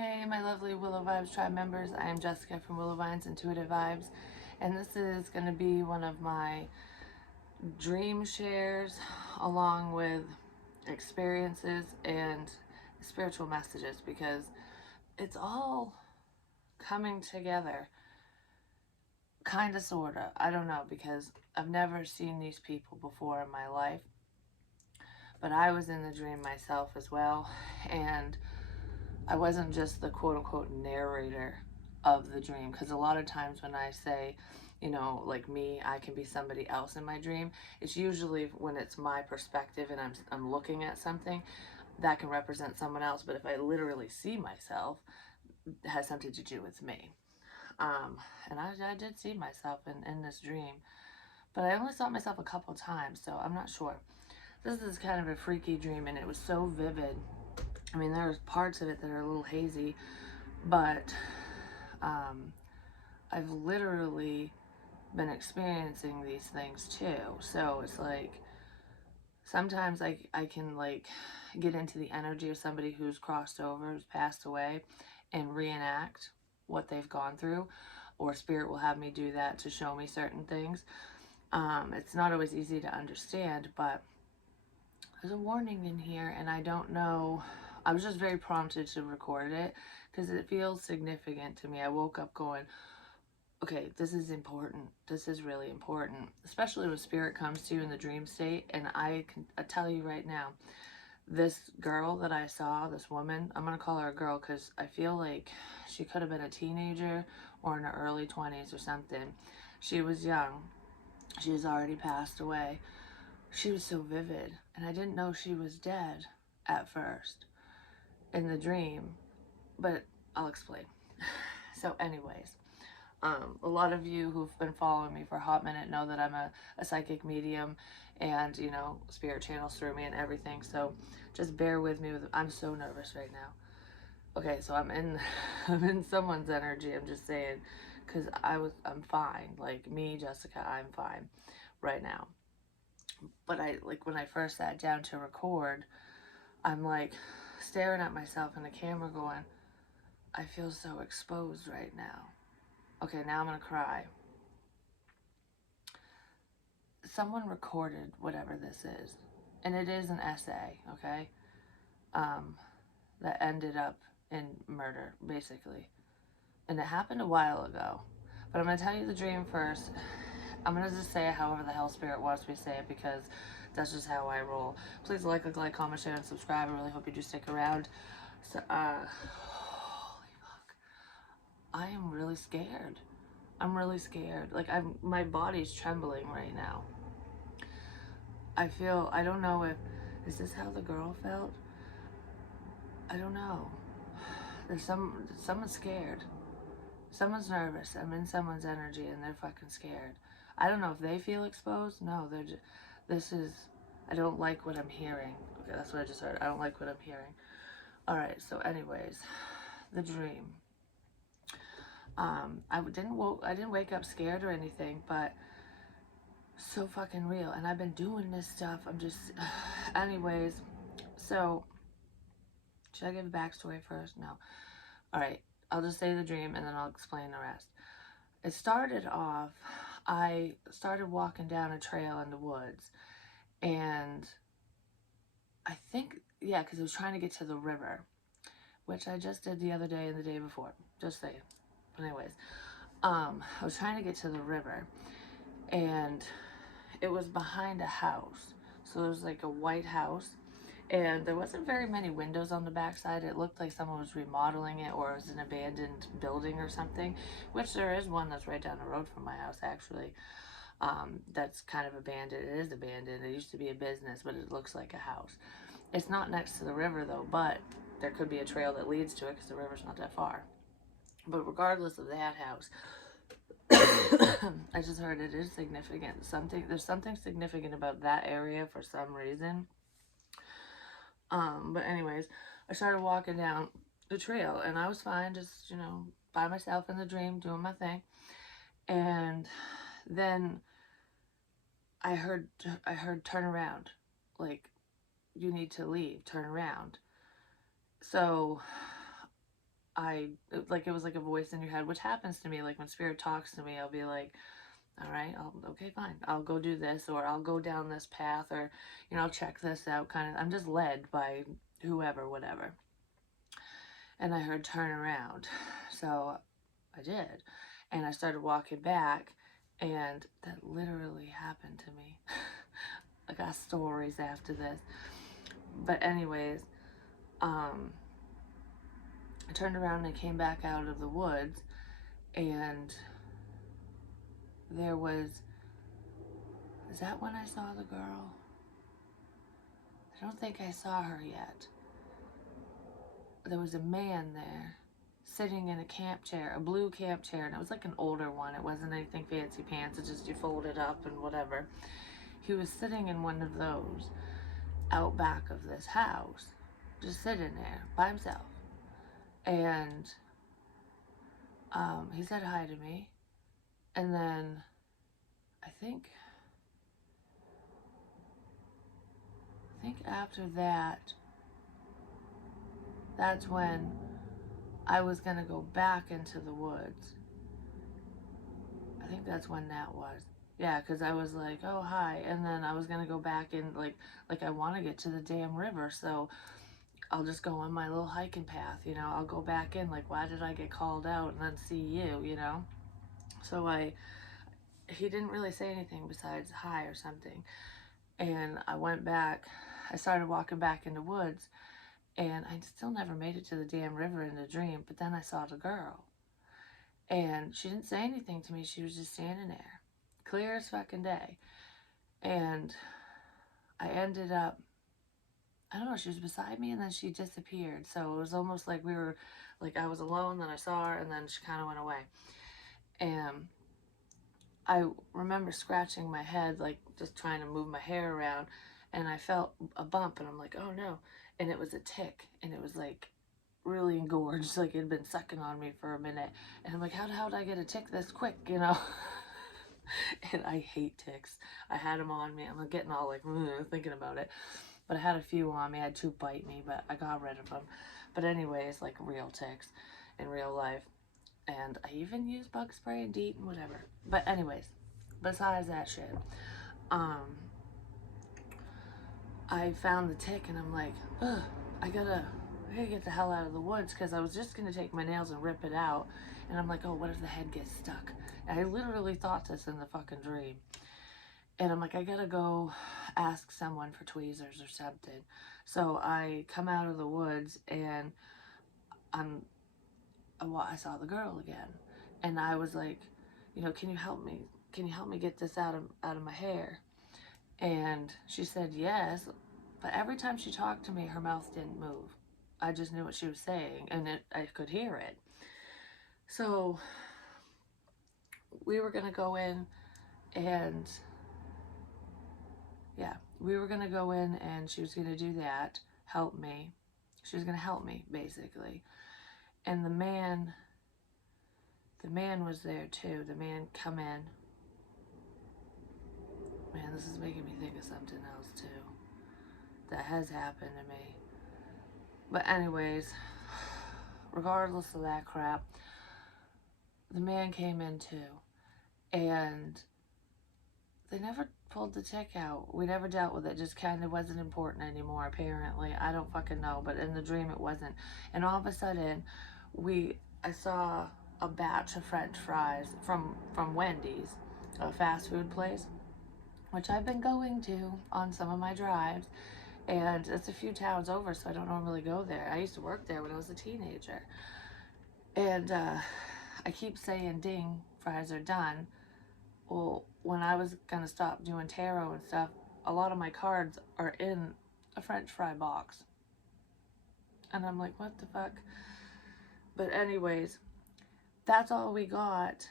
Hey, my lovely Willow Vibes tribe members. I am Jessica from Willow Vines Intuitive Vibes, and this is going to be one of my dream shares along with experiences and spiritual messages because it's all coming together, kind of, sort of. I don't know because I've never seen these people before in my life, but I was in the dream myself as well, and I wasn't just the quote unquote narrator of the dream, because a lot of times when I say, like me, I can be somebody else in my dream, it's usually when it's my perspective and I'm looking at something that can represent someone else. But if I literally see myself, it has something to do with me. Um, and I did see myself in this dream, but I only saw myself a couple times, so I'm not sure. This is kind of a freaky dream, and it was so vivid. I mean, there's parts of it that are a little hazy, but um, I've literally been experiencing these things too. So it's like sometimes I can like get into the energy of somebody who's crossed over, who's passed away, and reenact what they've gone through, or spirit will have me do that to show me certain things. It's not always easy to understand, but there's a warning in here, and I don't know. I was just very prompted to record it because it feels significant to me. I woke up going, okay, this is important. This is really important, especially when spirit comes to you in the dream state. And I tell you right now, this girl that I saw, this woman, I'm going to call her a girl because I feel like she could have been a teenager or in her early 20s or something. She was young. She has already passed away. She was so vivid, and I didn't know she was dead at first in the dream, but I'll explain. So anyways, a lot of you who've been following me for a hot minute know that I'm a psychic medium, and spirit channels through me and everything, so just bear with me. I'm so nervous right now. Okay, so I'm in I'm in someone's energy, I'm just saying, because I'm fine, like me, Jessica, I'm fine right now. But when I first sat down to record, I'm like staring at myself in the camera going, I feel so exposed right now. Okay, now I'm gonna cry. Someone recorded whatever this is, and it is an essay, okay? Um, that ended up in murder, basically. And it happened a while ago. But I'm gonna tell you the dream first. I'm gonna just say it however the hell spirit wants me to say it because that's just how I roll. Please like, comment, share, and subscribe. I really hope you do stick around. So, holy fuck. I am really scared. I'm really scared. Like, my body's trembling right now. I don't know if, is this how the girl felt? I don't know. Someone's scared. Someone's nervous. I'm in someone's energy and they're fucking scared. I don't know if they feel exposed. No, they're just, this is, I don't like what I'm hearing. Okay, that's what I just heard. I don't like what I'm hearing. Alright, so anyways, the dream. I didn't wake up scared or anything, but so fucking real. And I've been doing this stuff. I'm just, anyways, so, should I give a backstory first? No. Alright, I'll just say the dream and then I'll explain the rest. It started off, I started walking down a trail in the woods, and I think, yeah, because I was trying to get to the river, which I just did the other day and the day before, just saying. But anyways, I was trying to get to the river, and it was behind a house. So there was like a white house, and there wasn't very many windows on the backside. It looked like someone was remodeling it, or it was an abandoned building or something, which there is one that's right down the road from my house, actually. That's kind of abandoned. It is abandoned. It used to be a business, but it looks like a house. It's not next to the river, though, but there could be a trail that leads to it because the river's not that far. But regardless of that house, I just heard it is significant. There's something significant about that area for some reason. But anyways, I started walking down the trail and I was fine, just, by myself in the dream, doing my thing. And then I heard turn around, like, you need to leave, turn around. So like it was like a voice in your head, which happens to me. Like when spirit talks to me, I'll be like, all right, okay, fine. I'll go do this, or I'll go down this path, or, I'll check this out. Kind of, I'm just led by whoever, whatever. And I heard turn around. So I did. And I started walking back, and that literally happened to me. I got stories after this. But anyways, I turned around and came back out of the woods, and there was, is that when I saw the girl? I don't think I saw her yet. There was a man there sitting in a camp chair, a blue camp chair, and it was like an older one. It wasn't anything fancy pants, it's just you fold it up and whatever. He was sitting in one of those out back of this house, just sitting there by himself. And he said hi to me, and then I think after that, that's when I was gonna go back into the woods. I think that's when that was. Yeah, because I was like, oh, hi. And then I was going to go back and, like I want to get to the damn river, so I'll just go on my little hiking path, I'll go back in, like, why did I get called out and then see you, So he didn't really say anything besides hi or something. And I went back, I started walking back in the woods, and I still never made it to the damn river in the dream, but then I saw the girl. And she didn't say anything to me, she was just standing there, clear as fucking day. And I ended up, I don't know, she was beside me and then she disappeared. So it was almost like we were, like I was alone, then I saw her, and then she kind of went away. And I remember scratching my head, like just trying to move my hair around, and I felt a bump, and I'm like, oh no. And it was a tick, and it was like really engorged, like it had been sucking on me for a minute. And I'm like, how did I get a tick this quick, And I hate ticks. I had them on me. I'm getting all like thinking about it. But I had a few on me. I had 2 bite me, but I got rid of them. But anyways, like real ticks in real life. And I even use bug spray and DEET and whatever. But anyways, besides that shit, I found the tick, and I'm like, ugh, I gotta get the hell out of the woods, because I was just gonna take my nails and rip it out. And I'm like, oh, what if the head gets stuck? And I literally thought this in the fucking dream. And I'm like, I gotta go ask someone for tweezers or something. So I come out of the woods, and I saw the girl again. And I was like, can you help me? Can you help me get this out of my hair? And she said yes, but every time she talked to me, her mouth didn't move. I just knew what she was saying, and I could hear it. So we were gonna go in, and yeah, we were gonna go in, and she was gonna do that, help me. She was gonna help me, basically. And the man was there too. The man come in. Man, this is making me think of something else too that has happened to me. But anyways, regardless of that crap, the man came in too, and they never pulled the tick out. We never dealt with it. Just kind of wasn't important anymore, apparently. I don't fucking know, but in the dream it wasn't. And all of a sudden, I saw a batch of French fries from Wendy's, a fast food place, which I've been going to on some of my drives. And it's a few towns over, so I don't normally go there. I used to work there when I was a teenager. And I keep saying, ding, fries are done. Well, when I was going to stop doing tarot and stuff, a lot of my cards are in a French fry box. And I'm like, what the fuck? But anyways, that's all we got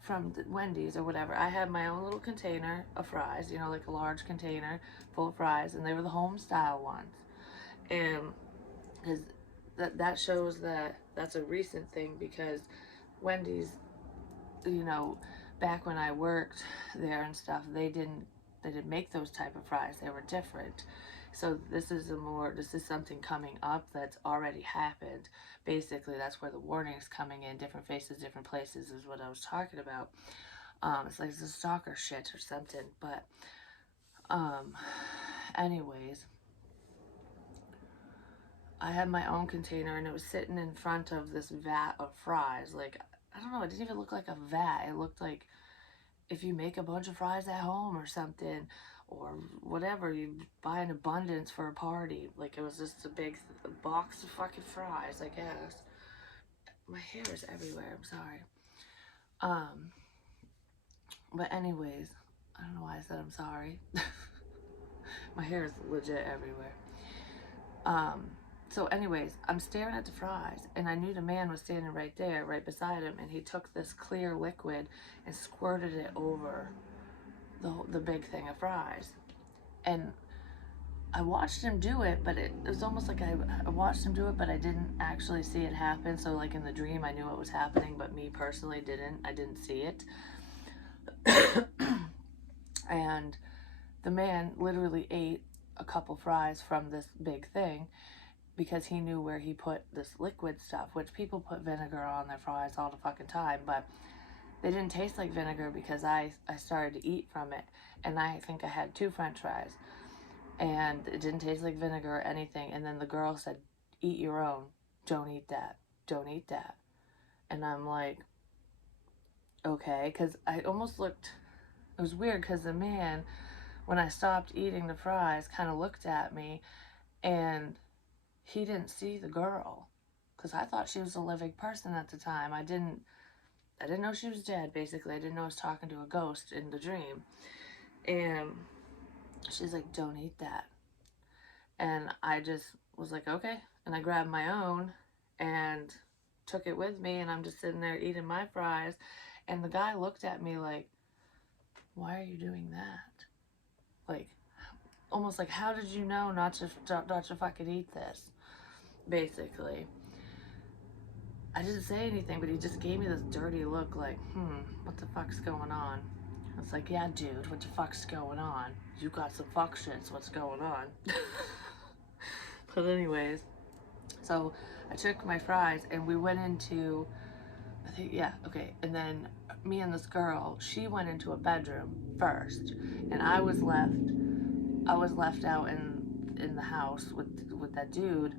from the Wendy's or whatever. I had my own little container of fries, like a large container full of fries, and they were the home style ones. And because that shows that that's a recent thing, because Wendy's, back when I worked there and stuff, they didn't make those type of fries. They were different. So this is something coming up that's already happened. Basically, that's where the warning is coming in. Different faces, different places is what I was talking about. It's like the stalker shit or something. But um, anyways, I had my own container and it was sitting in front of this vat of fries. Like, I don't know, it didn't even look like a vat. It looked like if you make a bunch of fries at home or something, or whatever, you buy an abundance for a party. Like, it was just a big box of fucking fries, I guess. My hair is everywhere, I'm sorry. Um, but anyways, I don't know why I said I'm sorry. My hair is legit everywhere. Um, so anyways, I'm staring at the fries, and I knew the man was standing right there, right beside him, and he took this clear liquid and squirted it over the big thing of fries. And I watched him do it, but it was almost like I watched him do it, but I didn't actually see it happen. So like in the dream, I knew it was happening, but me personally didn't. I didn't see it. And the man literally ate a couple fries from this big thing because he knew where he put this liquid stuff, which people put vinegar on their fries all the fucking time, but they didn't taste like vinegar because I started to eat from it, and I think I had 2 French fries, and it didn't taste like vinegar or anything. And then the girl said, "Eat your own. Don't eat that. Don't eat that." And I'm like, okay, because I almost looked. It was weird because the man, when I stopped eating the fries, kind of looked at me, and he didn't see the girl, because I thought she was a living person at the time. I didn't know she was dead. Basically, I didn't know I was talking to a ghost in the dream. And she's like, "Don't eat that." And I just was like, okay. And I grabbed my own and took it with me. And I'm just sitting there eating my fries. And the guy looked at me like, "Why are you doing that?" Like, almost like, "How did you know not to fucking eat this?" Basically. I didn't say anything, but he just gave me this dirty look like, what the fuck's going on? I was like, "Yeah, dude, what the fuck's going on? You got some fuck shits, what's going on?" But anyways, so I took my fries and we went into, I think, yeah, okay. And then me and this girl, she went into a bedroom first, and I was left out in the house with that dude.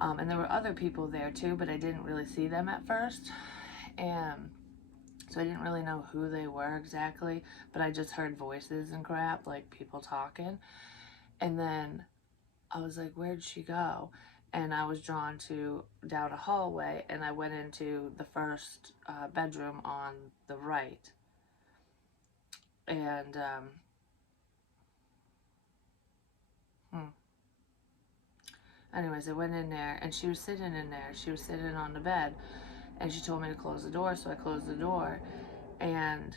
And there were other people there too, but I didn't really see them at first. And so I didn't really know who they were exactly, but I just heard voices and crap, like people talking. And then I was like, "Where'd she go?" And I was drawn to down a hallway, and I went into the first bedroom on the right. And hmm. anyways, I went in there, and she was sitting in there. She was sitting on the bed, and she told me to close the door, so I closed the door. And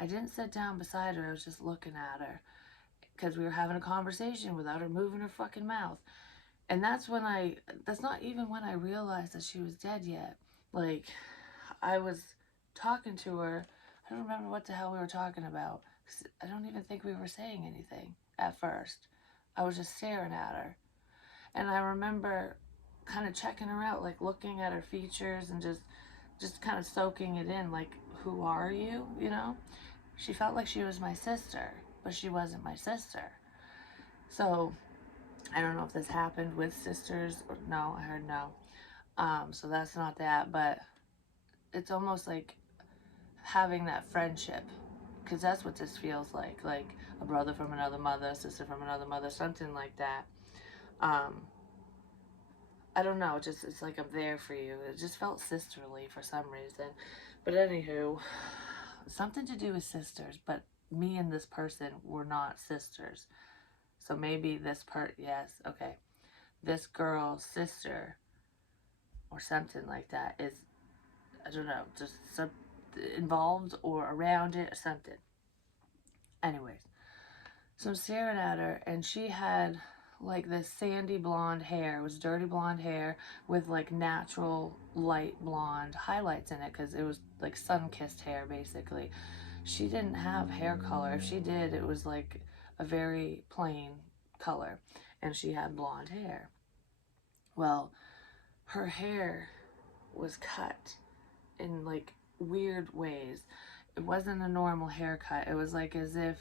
I didn't sit down beside her. I was just looking at her because we were having a conversation without her moving her fucking mouth. And that's not even when I realized that she was dead yet. Like, I was talking to her. I don't remember what the hell we were talking about. I don't even think we were saying anything at first. I was just staring at her. And I remember kind of checking her out, like looking at her features and just kind of soaking it in, like, "Who are you?" You know? She felt like she was my sister, but she wasn't my sister. So I don't know if this happened with sisters or no. I heard no. So that's not that, but it's almost like having that friendship, because that's what this feels like a brother from another mother, a sister from another mother, something like that. Um, I don't know, just it's like I'm there for you. It just felt sisterly for some reason. But anywho, something to do with sisters, but me and this person were not sisters. So maybe yes, okay. This girl's sister or something like that is, I don't know, just some involved or around it or something. Anyways, so I'm staring at her, and she had like this sandy blonde hair. It was dirty blonde hair with like natural light blonde highlights in it because it was like sun-kissed hair basically. She didn't have hair color. If she did, it was like a very plain color. and she had blonde hair. Well, her hair was cut in like weird ways. It wasn't a normal haircut. It was like as if,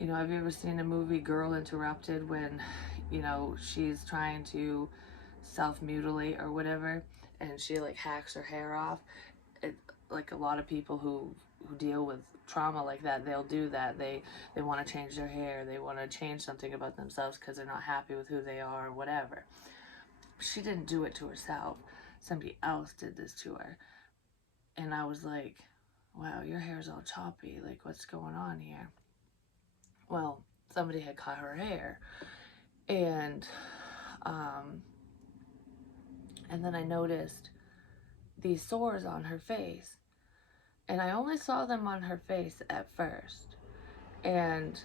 have you ever seen a movie Girl Interrupted when, she's trying to self-mutilate or whatever and she like hacks her hair off? It, like a lot of people who deal with trauma like that, they'll do that. They want to change their hair. They want to change something about themselves because they're not happy with who they are or whatever. She didn't do it to herself. Somebody else did this to her. And I was like, wow, your hair's all choppy. Like, what's going on here? Well, somebody had cut her hair. And, and then I noticed these sores on her face. And I only saw them on her face at first. And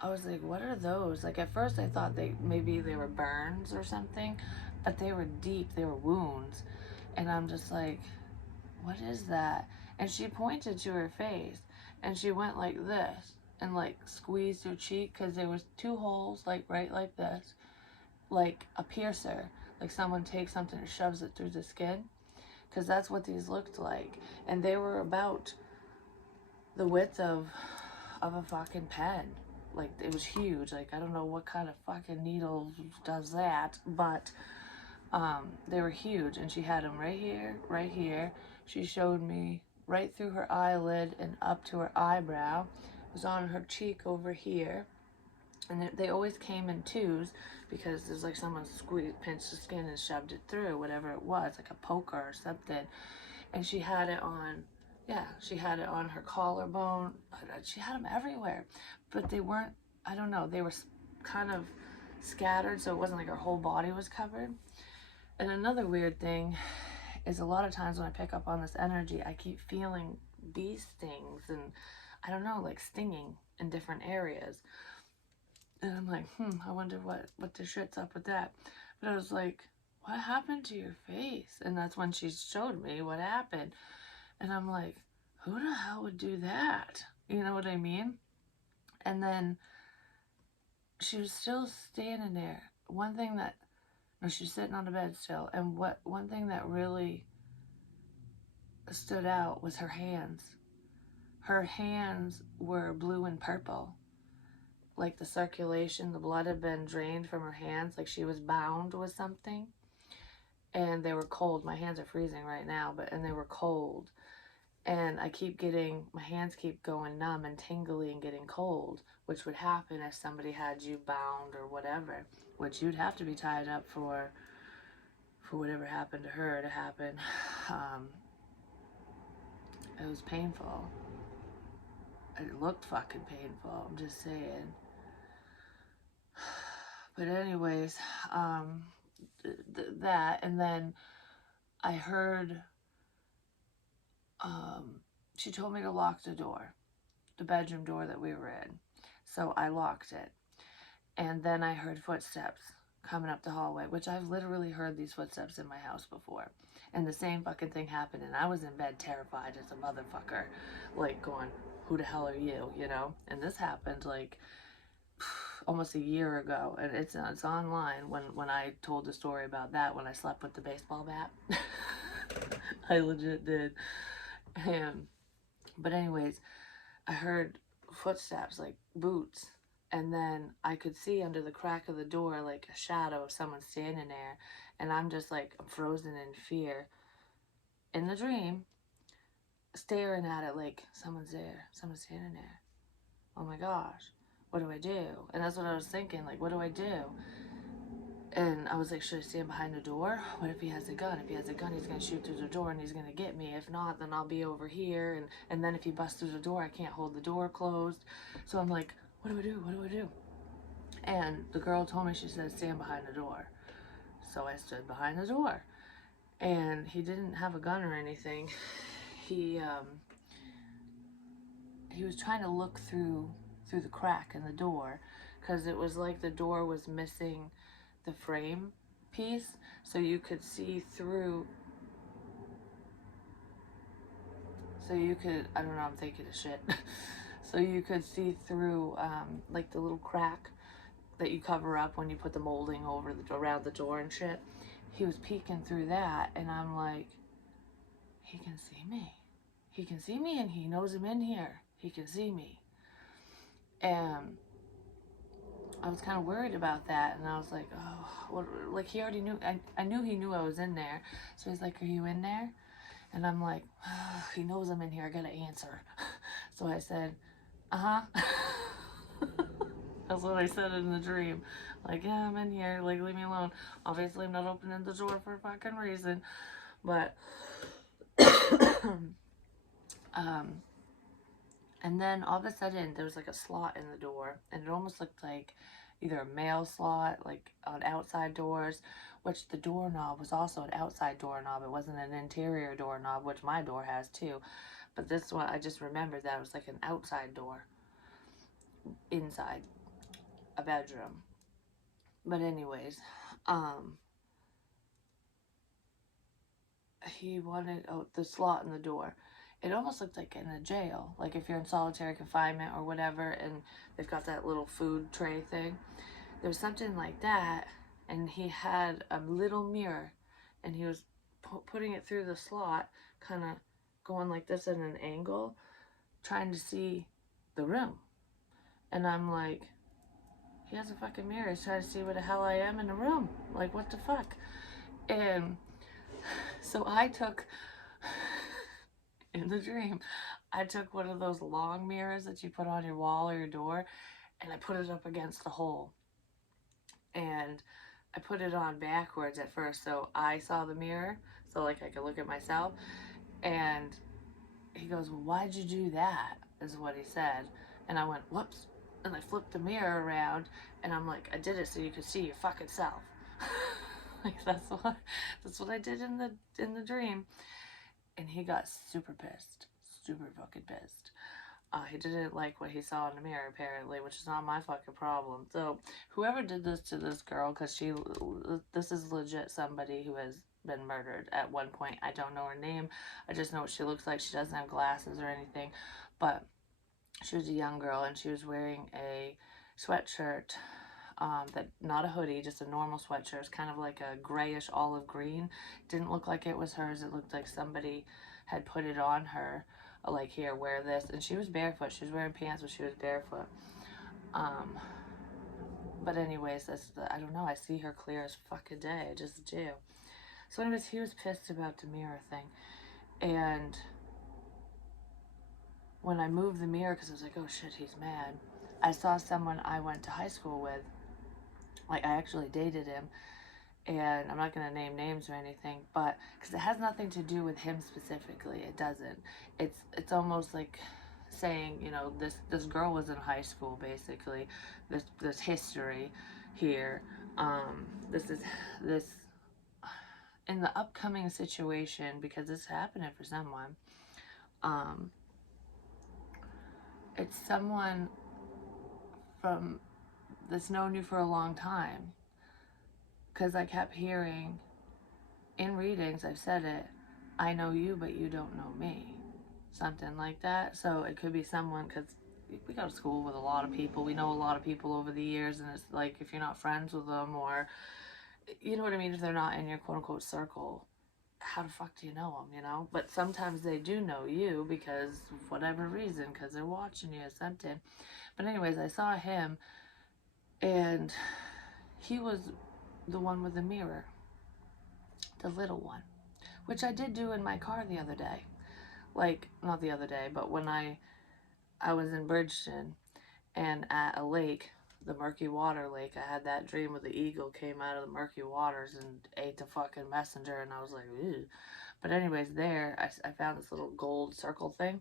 I was like, what are those? Like, at first I thought maybe they were burns or something, but they were deep, they were wounds. And I'm just like, what is that? And she pointed to her face and she went like this and like squeezed her cheek because there was two holes like right like this, like a piercer, like someone takes something and shoves it through the skin, because that's what these looked like. And they were about the width of a fucking pen. Like, it was huge. Like, I don't know what kind of fucking needle does that, but they were huge. And she had them right here, right here. She showed me right through her eyelid and up to her eyebrow. It was on her cheek over here. And they always came in twos because there's like someone pinched the skin and shoved it through, whatever it was, like a poker or something. And she had it on, yeah, she had it on her collarbone. She had them everywhere, but they weren't, I don't know, they were kind of scattered, so it wasn't like her whole body was covered. And another weird thing is a lot of times when I pick up on this energy, I keep feeling bee stings and I don't know, like stinging in different areas. And I'm like, I wonder what the shit's up with that. But I was like, what happened to your face? And that's when she showed me what happened. And I'm like, who the hell would do that? You know what I mean? And then she was still standing there. She was sitting on the bed still. And one thing that really stood out was her hands. Her hands were blue and purple. Like the circulation, the blood had been drained from her hands, like she was bound with something. And they were cold. My hands are freezing right now, and they were cold. And my hands keep going numb and tingly and getting cold, which would happen if somebody had you bound or whatever, which you'd have to be tied up for whatever happened to her to happen. It was painful. It looked fucking painful, I'm just saying. But anyways, that, and then I heard, she told me to lock the door, the bedroom door that we were in. So I locked it. And then I heard footsteps coming up the hallway, which I've literally heard these footsteps in my house before. And the same fucking thing happened, and I was in bed terrified as a motherfucker, like going, who the hell are you, And this happened like almost a year ago, and it's online when I told the story about that, when I slept with the baseball bat. I legit did. But anyways, I heard footsteps, like boots, and then I could see under the crack of the door like a shadow of someone standing there, and I'm just like, I'm frozen in fear in the dream, staring at it like, someone's standing there. Oh my gosh, what do I do? And that's what I was thinking, like, what do I do? And I was like, should I stand behind the door? What if he has a gun? If he has a gun, he's going to shoot through the door and he's going to get me. If not, then I'll be over here. And then if he busts through the door, I can't hold the door closed. So I'm like, what do I do? What do I do? And the girl told me, she said, stand behind the door. So I stood behind the door. And he didn't have a gun or anything. He was trying to look through the crack in the door, because it was like the door was missing the frame piece, so you could see through, I don't know, I'm thinking of shit. So you could see through like the little crack that you cover up when you put the molding over around the door and shit. He was peeking through that, and I'm like, he can see me. He can see me, and he knows I'm in here. He can see me. And I was kind of worried about that, and I was like, oh, what, like he already knew. I knew he knew I was in there. So he's like, are you in there? And I'm like, oh, he knows I'm in here. I gotta answer. So I said, uh-huh. That's what I said in the dream. Like, yeah, I'm in here. Like, leave me alone. Obviously, I'm not opening the door for a fucking reason. But, um, and then all of a sudden, there was like a slot in the door. And it almost looked like either a mail slot, like on outside doors, which the doorknob was also an outside doorknob. It wasn't an interior doorknob, which my door has too. But this one, I just remembered that it was like an outside door inside a bedroom. But anyways, he wanted the slot in the door. It almost looked like in a jail, like if you're in solitary confinement or whatever, and they've got that little food tray thing. There was something like that, and he had a little mirror, and he was putting it through the slot, kind of going like this at an angle, trying to see the room. And I'm like, he has a fucking mirror. He's trying to see where the hell I am in the room. Like, what the fuck? And so I took, in the dream, I took one of those long mirrors that you put on your wall or your door, and I put it up against the hole. And I put it on backwards at first, so I saw the mirror, so like I could look at myself. And he goes, well, why'd you do that? Is what he said. And I went, whoops. And I flipped the mirror around, and I'm like, I did it so you could see your fucking self. Like that's what I did in the dream. And he got super pissed, super fucking pissed. He didn't like what he saw in the mirror, apparently, which is not my fucking problem. So, whoever did this to this girl, because this is legit somebody who has been murdered at one point. I don't know her name. I just know what she looks like. She doesn't have glasses or anything. But she was a young girl, and she was wearing a sweatshirt, that not a hoodie, just a normal sweatshirt. It's kind of like a grayish olive green. Didn't look like it was hers. It looked like somebody had put it on her. Like, here, wear this. And she was barefoot. She was wearing pants, but she was barefoot. But anyways, I don't know. I see her clear as fucking day. I just do. So anyways, he was pissed about the mirror thing. And when I moved the mirror, because I was like, oh shit, he's mad, I saw someone I went to high school with. Like, I actually dated him. And I'm not going to name names or anything, but because it has nothing to do with him specifically. It doesn't. It's almost like saying, you know, this girl was in high school, basically. This history here. This in the upcoming situation, because it's happening for someone. It's someone from that's known you for a long time. Because I kept hearing in readings, I've said it, I know you, but you don't know me. Something like that. So it could be someone, because we go to school with a lot of people. We know a lot of people over the years, and it's like, if you're not friends with them, or, you know what I mean, if they're not in your quote-unquote circle, how the fuck do you know them, you know? But sometimes they do know you, because of whatever reason, because they're watching you or something. But anyways, I saw him, and he was the one with the mirror. The little one. Which I did do in my car the other day. Like, not the other day, but when I was in Bridgeton, and at a lake, the murky water lake, I had that dream where the eagle came out of the murky waters and ate the fucking messenger, and I was like, ew. But anyways, there, I found this little gold circle thing,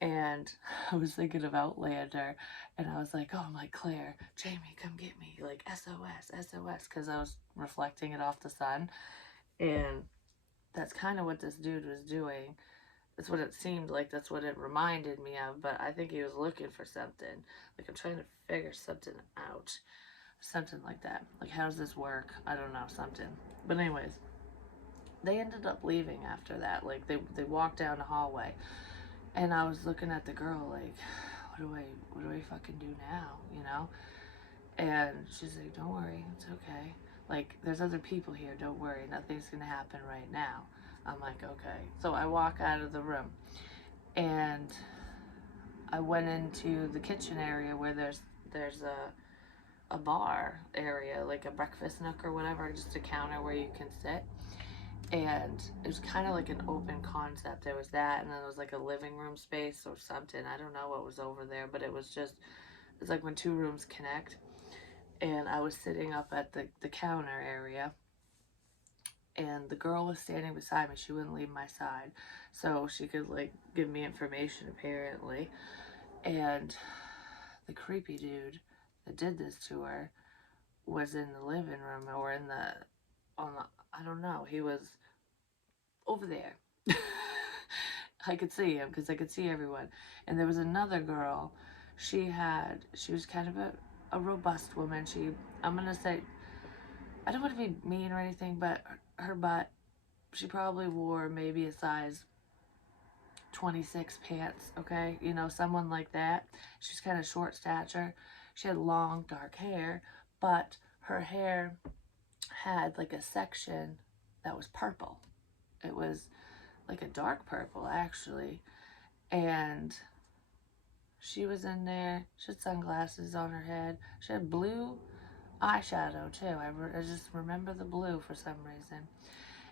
and I was thinking of Outlander, and I was like, oh, I'm like, Claire, Jamie, come get me, like, SOS, SOS, because I was reflecting it off the sun, and that's kind of what this dude was doing. That's what it seemed like. That's what it reminded me of. But I think he was looking for something. Like, I'm trying to figure something out. Something like that. Like, how does this work? I don't know. Something. But anyways, they ended up leaving after that. Like, they walked down the hallway. And I was looking at the girl like, what do I fucking do now? You know? And she's like, don't worry, it's okay. Like, there's other people here, don't worry, nothing's gonna happen right now. I'm like, okay. So I walk out of the room, and I went into the kitchen area where there's a bar area, like a breakfast nook or whatever, just a counter where you can sit. And it was kind of like an open concept. There was that, and then there was like a living room space or something. I don't know what was over there, but it was just, it's like when two rooms connect. And I was sitting up at the counter area, and the girl was standing beside me. She wouldn't leave my side, so she could like give me information apparently. And the creepy dude that did this to her was in the living room, or in the, on the, I don't know, he was over there. I could see him because I could see everyone. And there was another girl. She was kind of a robust woman. I'm gonna say, I don't want to be mean or anything, but her butt, she probably wore maybe a size 26 pants, okay? You know, someone like that. She's kind of short stature. She had long, dark hair, but her hair had like a section that was purple. It was like a dark purple, actually. And she was in there. She had sunglasses on her head. She had blue eyeshadow, too. I just remember the blue for some reason.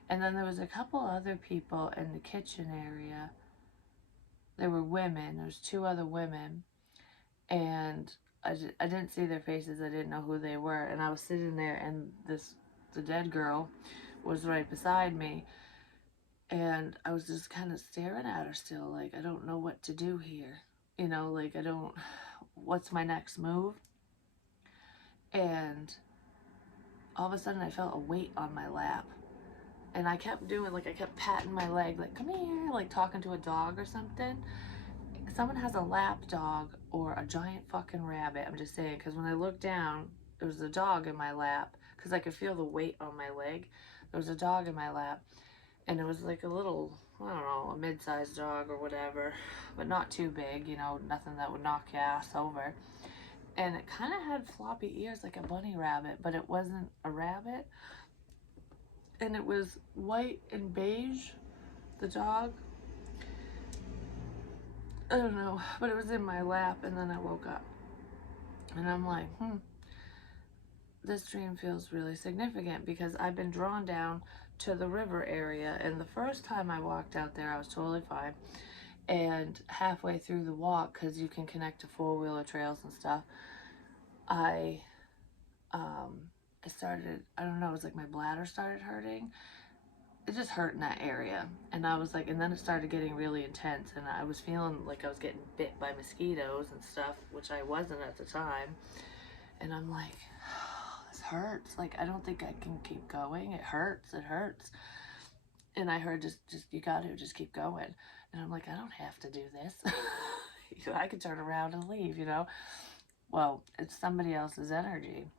And then there was a couple other people in the kitchen area. There were women. There was two other women. And I didn't see their faces. I didn't know who they were. And I was sitting there, and the dead girl was right beside me. And I was just kind of staring at her still, like, I don't know what to do here. You know, like, what's my next move? And all of a sudden I felt a weight on my lap. And I kept doing, like, I kept patting my leg, like, come here, like talking to a dog or something. Someone has a lap dog or a giant fucking rabbit, I'm just saying, because when I looked down, there was a dog in my lap, because I could feel the weight on my leg. There was a dog in my lap, and it was like a little, I don't know, a mid-sized dog or whatever, but not too big, you know, nothing that would knock your ass over. And it kind of had floppy ears like a bunny rabbit, but it wasn't a rabbit. And it was white and beige, the dog. I don't know, but it was in my lap, and then I woke up. And I'm like, this dream feels really significant, because I've been drawn down to the river area, and the first time I walked out there, I was totally fine. And halfway through the walk, because you can connect to four-wheeler trails and stuff, I started, I don't know, it was like my bladder started hurting. It just hurt in that area. And I was like, and then it started getting really intense, and I was feeling like I was getting bit by mosquitoes and stuff, which I wasn't at the time. And I'm like, oh, this hurts. Like, I don't think I can keep going. It hurts. It hurts. And I heard, just you got to just keep going. And I'm like, I don't have to do this. I could turn around and leave, you know? Well, it's somebody else's energy.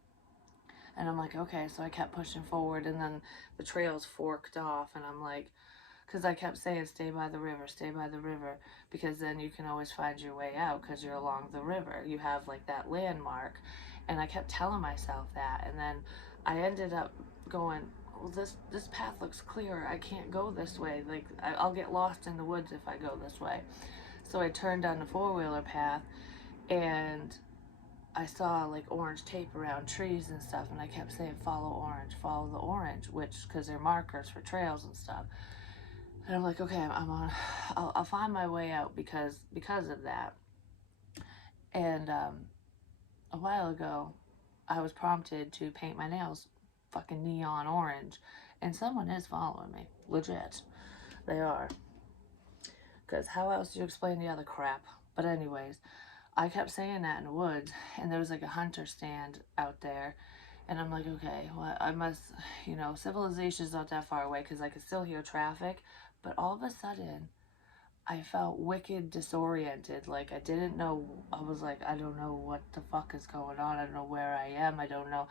And I'm like, okay. So I kept pushing forward, and then the trails forked off, and I'm like, because I kept saying, stay by the river, because then you can always find your way out, because you're along the river. You have like that landmark. And I kept telling myself that. And then I ended up going, well, this path looks clearer. I can't go this way. Like, I'll get lost in the woods if I go this way. So I turned on the four-wheeler path, and I saw like orange tape around trees and stuff, and I kept saying, follow the orange, which, because they're markers for trails and stuff. And I'm like, okay, I'll find my way out, because of that. And a while ago, I was prompted to paint my nails fucking neon orange, and someone is following me, legit. They are. Because how else do you explain the other crap? But anyways, I kept saying that in the woods, and there was like a hunter stand out there, and I'm like, okay, well, I must, you know, civilization's not that far away, because I could still hear traffic. But all of a sudden, I felt wicked disoriented. Like, I didn't know. I was like, I don't know what the fuck is going on. I don't know where I am. I don't know.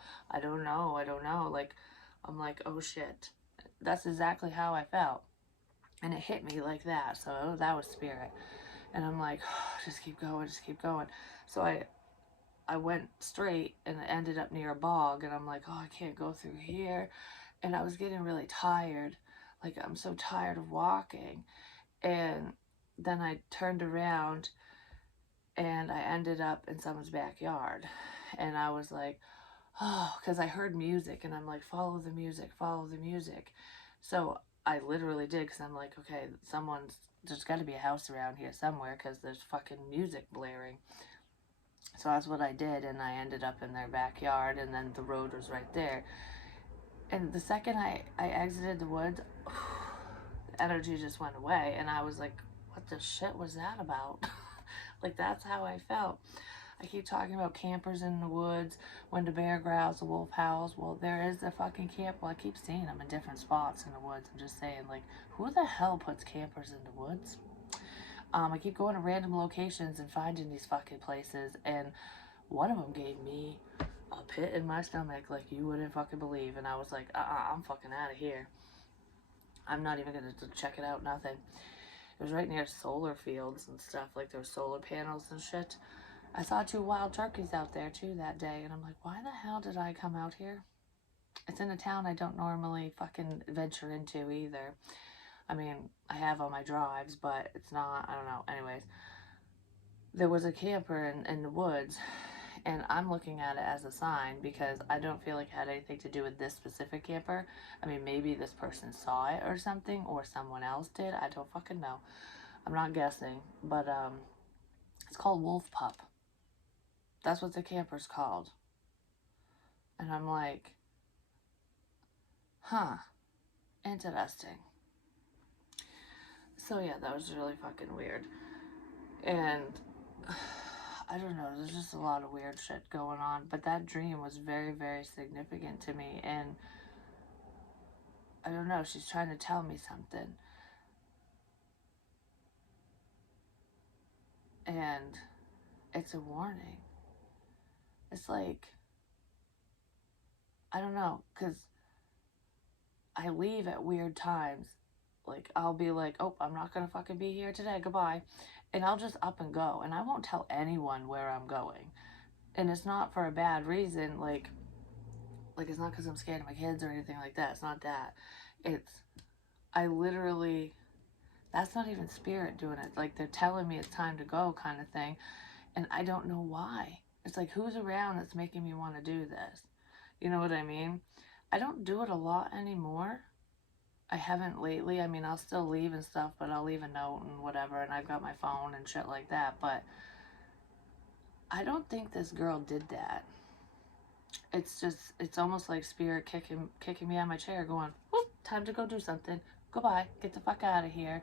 Like, I'm like, oh shit. That's exactly how I felt. And it hit me like that. So that was spirit. And I'm like, oh, just keep going. So I went straight and it ended up near a bog, and I'm like, oh, I can't go through here. And I was getting really tired. Like, I'm so tired of walking. And then I turned around and I ended up in someone's backyard. And I was like, oh, because I heard music and I'm like, follow the music, follow the music. So I literally did, because I'm like, okay, there's got to be a house around here somewhere because there's fucking music blaring. So that's what I did, and I ended up in their backyard, and then the road was right there. And the second I exited the woods, the energy just went away, and I was like, what the shit was that about? Like, that's how I felt. I keep talking about campers in the woods, when the bear growls, the wolf howls. Well, there is a fucking camp. Well, I keep seeing them in different spots in the woods. I'm just saying, like, who the hell puts campers in the woods? I keep going to random locations and finding these fucking places, and one of them gave me a pit in my stomach like you wouldn't fucking believe, and I was like, I'm fucking out of here. I'm not even gonna check it out, nothing. It was right near solar fields and stuff, like there were solar panels and shit. I saw 2 wild turkeys out there too that day, and I'm like, why the hell did I come out here? It's in a town I don't normally fucking venture into either. I mean, I have on my drives, but it's not, I don't know. Anyways, there was a camper in the woods, and I'm looking at it as a sign because I don't feel like it had anything to do with this specific camper. I mean, maybe this person saw it or something, or someone else did. I don't fucking know. I'm not guessing, but it's called Wolf Pup. That's what the camper's called. And I'm like, huh, interesting. So yeah, that was really fucking weird. And I don't know, there's just a lot of weird shit going on. But that dream was very, very significant to me. And I don't know, she's trying to tell me something. And it's a warning. It's like, I don't know, because I leave at weird times. Like, I'll be like, oh, I'm not going to fucking be here today. Goodbye. And I'll just up and go. And I won't tell anyone where I'm going. And it's not for a bad reason. Like it's not because I'm scared of my kids or anything like that. It's not that. It's, I literally, that's not even spirit doing it. Like, they're telling me it's time to go kind of thing. And I don't know why. It's like, who's around that's making me want to do this? You know what I mean? I don't do it a lot anymore. I haven't lately. I mean, I'll still leave and stuff, but I'll leave a note and whatever, and I've got my phone and shit like that. But I don't think this girl did that. It's just, it's almost like spirit kicking me out of my chair, going, whoop, time to go do something. Goodbye. Get the fuck out of here.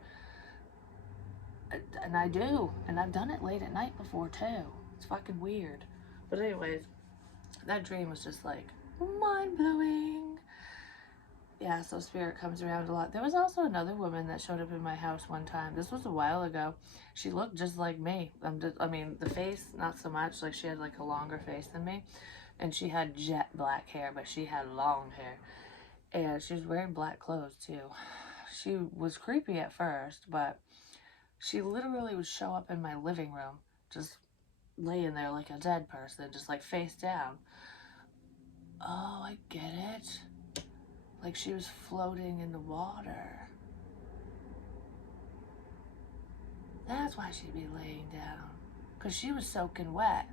And I do. And I've done it late at night before, too. It's fucking weird. But anyways, that dream was just like mind-blowing. Yeah, so spirit comes around a lot. There was also another woman that showed up in my house one time. This was a while ago. She looked just like me. I mean, the face, not so much. Like, she had like a longer face than me. And she had jet black hair, but she had long hair. And she was wearing black clothes, too. She was creepy at first, but she literally would show up in my living room, just laying there like a dead person, just like face down. Oh, I get it. Like she was floating in the water. That's why she'd be laying down. Because she was soaking wet.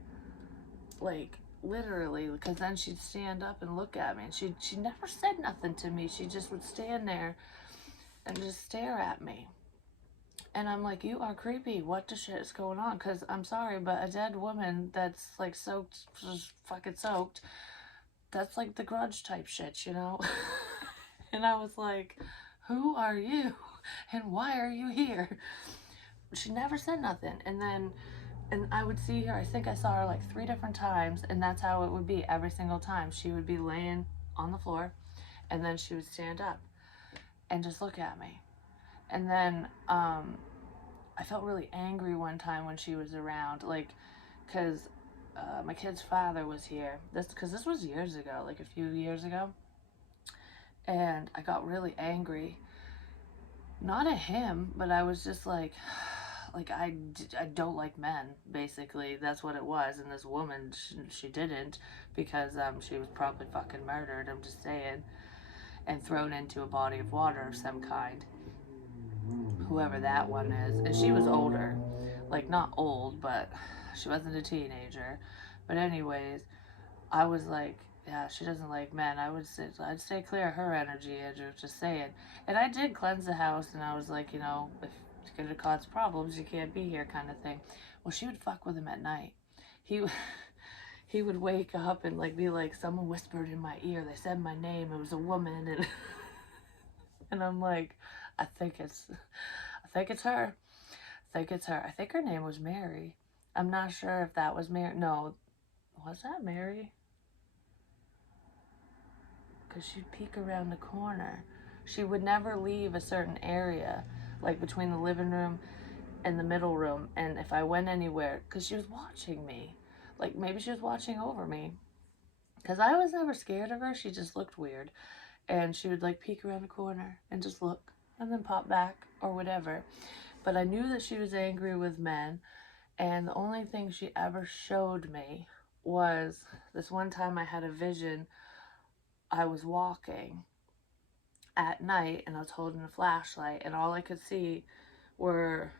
Like, literally. Because then she'd stand up and look at me. And she never said nothing to me. She just would stand there and just stare at me. And I'm like, you are creepy. What the shit is going on? Because I'm sorry, but a dead woman that's like soaked, just fucking soaked, that's like the Grudge type shit, you know? And I was like, who are you? And why are you here? She never said nothing. And I would see her, I think I saw her like 3 different times, and that's how it would be every single time. She would be laying on the floor, and then she would stand up and just look at me. And then I felt really angry one time when she was around, like, because my kid's father was here. Because this was years ago, like a few years ago. And I got really angry. Not at him, but I was just like, like, I don't like men, basically. That's what it was. And this woman, she didn't, because she was probably fucking murdered, I'm just saying, and thrown into a body of water of some kind. Whoever that one is. And she was older. Like, not old, but she wasn't a teenager. But anyways, I was like, yeah, she doesn't like men. I'd stay clear of her energy, Andrew, just saying. And I did cleanse the house, and I was like, you know, if it's gonna cause problems, you can't be here, kind of thing. Well, she would fuck with him at night. He he would wake up and like be like, someone whispered in my ear. They said my name. It was a woman, and and I'm like, I think it's, I think it's her. I think it's her. I think her name was Mary. I'm not sure if that was Mary. No, was that Mary? Because she'd peek around the corner. She would never leave a certain area, like between the living room and the middle room. And if I went anywhere, because she was watching me, like maybe she was watching over me. Because I was never scared of her. She just looked weird. And she would like peek around the corner and just look and then pop back or whatever. But I knew that she was angry with men. And the only thing she ever showed me was this one time I had a vision. I was walking at night and I was holding a flashlight, and all I could see were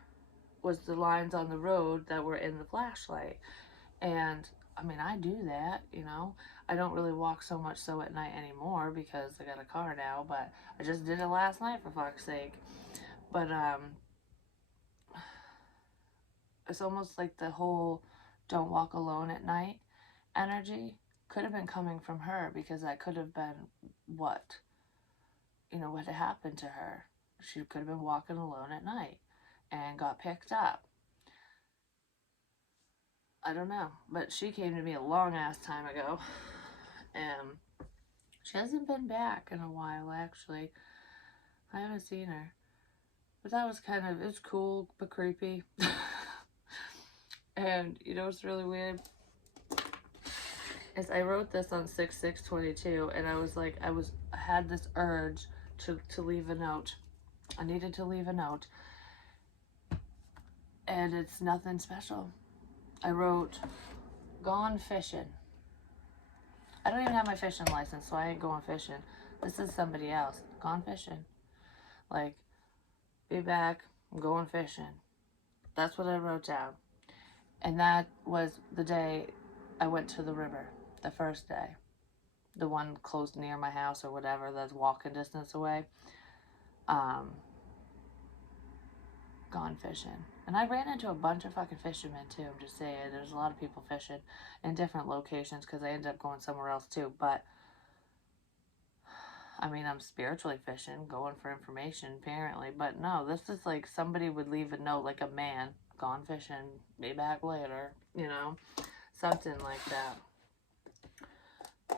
was the lines on the road that were in the flashlight. And I mean, I do that, you know. I don't really walk so much so at night anymore because I got a car now, but I just did it last night, for fuck's sake. But it's almost like the whole don't walk alone at night energy could have been coming from her, because that could have been what, you know, what had happened to her. She could have been walking alone at night and got picked up. I don't know, but she came to me a long ass time ago, and she hasn't been back in a while, actually. I haven't seen her. But that was kind of, it's cool, but creepy. And, you know, what's really weird is I wrote this on 6/6/22, and I was like, I had this urge to leave a note. I needed to leave a note. And it's nothing special. I wrote, gone fishing. I don't even have my fishing license, so I ain't going fishing. This is somebody else. Gone fishing. Like, be back. I'm going fishing. That's what I wrote down. And that was the day I went to the river. The first day. The one close near my house or whatever, that's walking distance away. Gone fishing. And I ran into a bunch of fucking fishermen too, I'm just saying. There's a lot of people fishing in different locations because I ended up going somewhere else too. But I mean, I'm spiritually fishing, going for information apparently. But no, this is like somebody would leave a note, like a man, gone fishing, be back later, you know, something like that.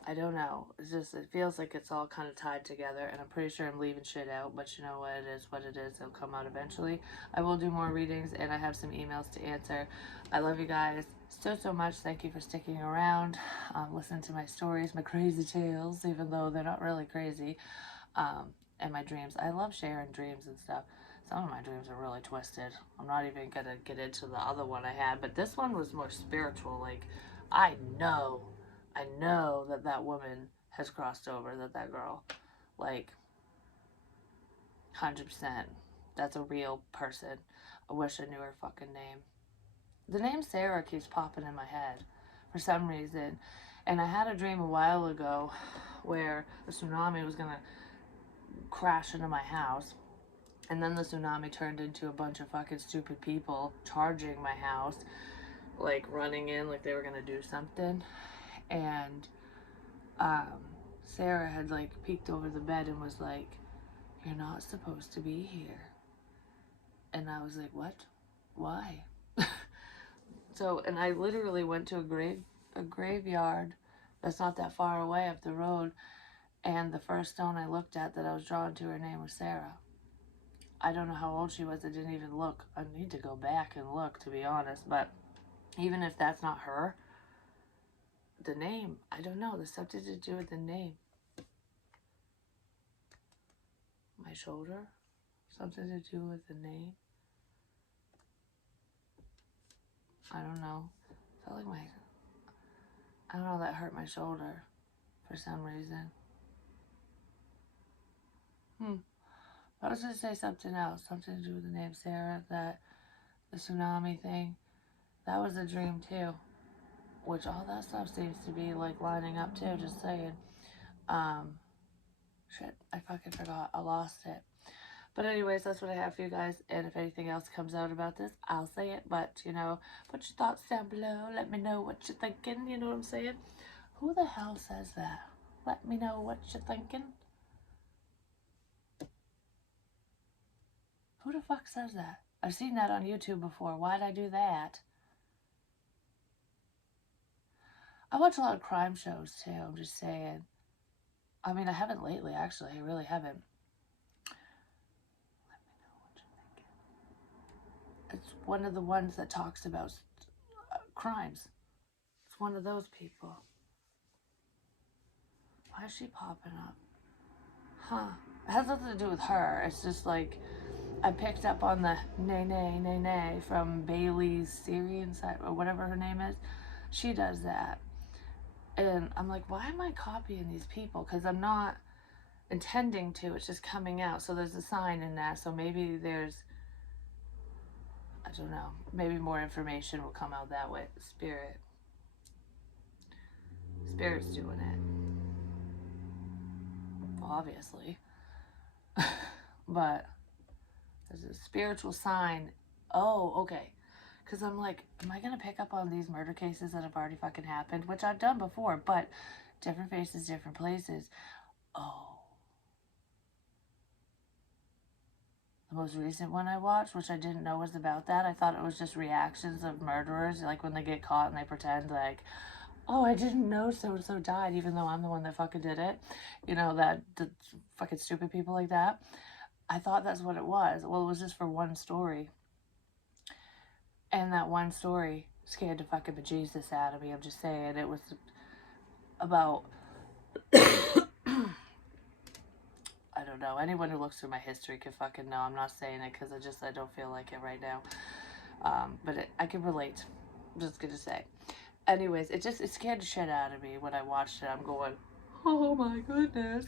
I don't know. It's just, it feels like it's all kind of tied together, and I'm pretty sure I'm leaving shit out, but you know what, it is what it is. It'll come out eventually. I will do more readings, and I have some emails to answer. I love you guys so much. Thank you for sticking around. Listen to my stories, my crazy tales, even though they're not really crazy, and my dreams. I love sharing dreams and stuff. Some of my dreams are really twisted. I'm not even going to get into the other one I had, but this one was more spiritual. Like, I know that that woman has crossed over, that girl, like, 100%. That's a real person. I wish I knew her fucking name. The name Sarah keeps popping in my head for some reason. And I had a dream a while ago where a tsunami was gonna crash into my house. And then the tsunami turned into a bunch of fucking stupid people charging my house, like running in like they were gonna do something. And Sarah had like peeked over the bed and was like, "You're not supposed to be here." And I was like, "What? Why?" So, and I literally went to a graveyard that's not that far away up the road, and the first stone I looked at that I was drawn to, her name was Sarah. I don't know how old she was. I didn't even look. I need to go back and look, to be honest. But even if that's not her, the name, I don't know. There's something to do with the name. My shoulder? Something to do with the name. I don't know. Felt like I don't know, that hurt my shoulder for some reason. I was going to say something else, something to do with the name Sarah, that the tsunami thing. That was a dream too, which all that stuff seems to be like lining up too, just saying. Um, shit, I fucking forgot. I lost it. But anyways, that's what I have for you guys. And if anything else comes out about this, I'll say it. But, you know, put your thoughts down below. Let me know what you're thinking. You know what I'm saying? Who the hell says that? Let me know what you're thinking. Who the fuck says that? I've seen that on YouTube before. Why'd I do that? I watch a lot of crime shows too. I'm just saying. I mean, I haven't lately, actually. I really haven't. Let me know what you're thinking. It's one of the ones that talks about crimes. It's one of those people. Why is she popping up? Huh. It has nothing to do with her. It's just like I picked up on the nay nay nay nay from Bailey's Syrian side or whatever her name is. She does that. And I'm like, why am I copying these people? Because I'm not intending to. It's just coming out. So there's a sign in that. So maybe there's, I don't know, maybe more information will come out that way. Spirit's doing it. Obviously. But there's a spiritual sign. Oh, okay. Because I'm like, am I going to pick up on these murder cases that have already fucking happened? Which I've done before, but different faces, different places. Oh. The most recent one I watched, which I didn't know was about that. I thought it was just reactions of murderers, like when they get caught and they pretend like, oh, I didn't know so-and-so died, even though I'm the one that fucking did it. You know, that the fucking stupid people like that. I thought that's what it was. Well, it was just for one story. And that one story scared the fucking bejesus out of me. I'm just saying, it was about, I don't know, anyone who looks through my history can fucking know. I'm not saying it because I don't feel like it right now. But I can relate. I'm just gonna say. Anyways, it scared the shit out of me when I watched it. I'm going, oh my goodness.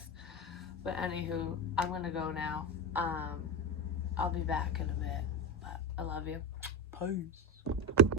But anywho, I'm gonna go now. I'll be back in a bit. But I love you. Peace.